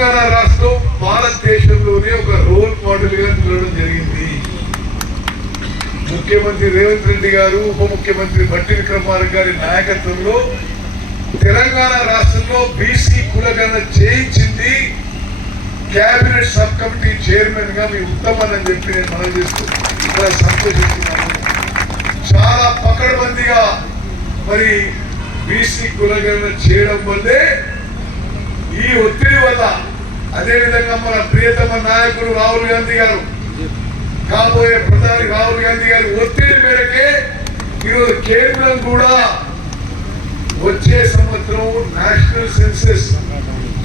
తెలంగాణ రాష్ట్రం భారతదేశంలోనే ఒక రోల్ మోడల్గా నిలవడం జరిగింది. ముఖ్యమంత్రి రేవంత్ రెడ్డి గారు ఉప ముఖ్యమంత్రి భట్టి విక్రమార్క గారి నాయకత్వంలో తెలంగాణ రాష్ట్రంలో బీసీ కులగణ చేయించింది. కేబినెట్ సబ్ కమిటీ చైర్మన్గా మీ ఉత్తమని అని చెప్పి నేను మనం చేస్తున్నాను చాలా సంతోషిస్తున్నాను. చాలా పకడ్బందీగా మరి బీసీ కులగణ చేయడం వల్లే ఈ ఒత్తిడి వల్ల అదేవిధంగా మన ప్రియతమ నాయకులు రాహుల్ గాంధీ గారు కాబోయే ప్రధాని రాహుల్ గాంధీ గారి ఒత్తిడి మేరకే ఈరోజు కేంద్రం కూడా వచ్చే సంవత్సరం నేషనల్ సెన్సెస్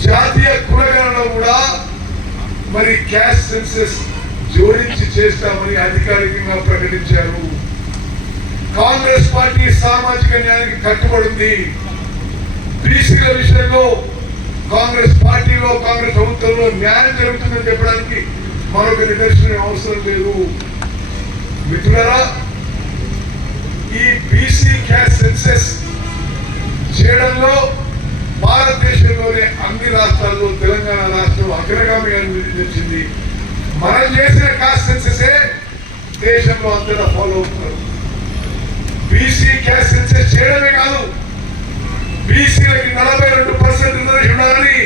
జాతీయ కులగణన కూడా మరి క్యాష్ సెన్సెస్ జోడించి చేస్తామని అధికారికంగా ప్రకటించారు. కాంగ్రెస్ పార్టీ సామాజిక న్యాయానికి కట్టుబడింది బీసీల విషయంలో కాంగ్రెస్ న్యాయం జరుగుతుందని చెప్పడానికి మరొక నిదర్శనం అవసరం లేదు. మిత్రులరా ఈ బీసీ క్యాష్ సెన్సెస్ చేయడంలో భారతదేశంలోనే అన్ని రాష్ట్రాల్లో తెలంగాణ రాష్ట్రం అగ్రగామిగా నిలిచింది. మనం చేసిన క్యాస్ సెన్సెసే దేశంలో అంతటా ఫాలో అవుతున్నారు. బీసీ క్యాస్ సెన్సెస్ చేయడమే కాదు బీసీలకి నలభై రెండు పర్సెంట్ రిజర్వేషన్ ఉండాలని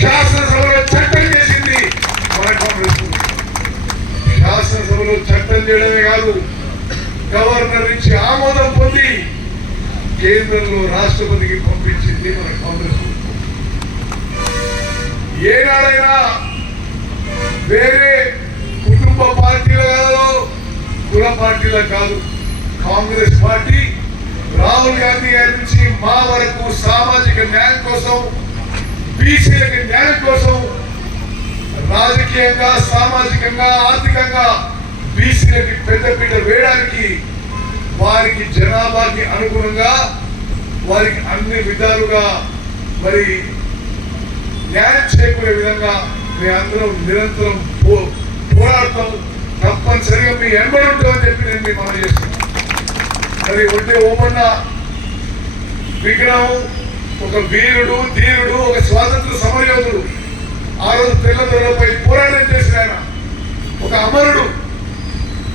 శాసనసభలో చట్టం చేసింది. మన కాంగ్రెస్ శాసనసభలో చట్టం చేయడమే కాదు గవర్నర్ నుంచి ఆమోదం పొంది కేంద్రంలో రాష్ట్రపతికి పంపించింది మన కాంగ్రెస్ ఏనాడైనా వేరే కుటుంబ పార్టీల కాదు కుల పార్టీల కాదు కాంగ్రెస్ పార్టీ రాహుల్ గాంధీ గారి నుంచి మా వరకు సామాజిక న్యాయం కోసం బీసీలకు న్యాయం కోసం రాజకీయంగా సామాజికంగా ఆర్థికంగా బీసీలకి పెద్దపీట వేయడానికి వారికి జనాభాకి అనుగుణంగా వారికి అన్ని విధాలుగా మరి న్యాయం చేకూరే విధంగా మీ అందరం నిరంతరం పో- పోరాడతాం తప్పనిసరిగా మీ ఎంబడి ఉంటామని చెప్పి నేను మీ మనం చేస్తున్నాను. మరి ఒంటే ఓమన్న విగ్రహం ఒక వీరుడు ధీరుడు ఒక స్వాతంత్ర సమరయోధుడు. ఆ రోజు తెల్లదొరలపై పోరాటం చేసిన ఆయన. ఒక అమరుడు.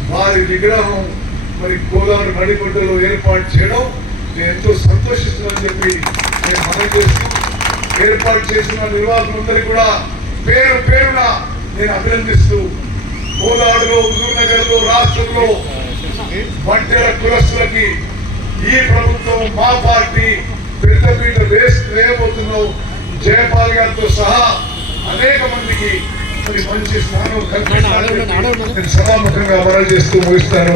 వారి విగ్రహం మరి గోదావరి నడిపడ్డలో ఏర్పాటు చేయడం నేను ఎంతో సంతోషిస్తున్నానని చెప్పి నేను మనం చేస్తూ ఏర్పాటు చేసిన నిర్వాహకులందరికీ కూడా పేరు పేరున నేను అభినందిస్తూ గోదావరిలో హుజూర్నగర్లో రాష్ట్రంలో వంటల కులస్తులకి ఈ ప్రభుత్వం మా పార్టీ గారితో సహా అనేక మందికి మరి మంచి స్థానం నేను సభాముఖంగా అమలు చేస్తూ ముగిస్తాను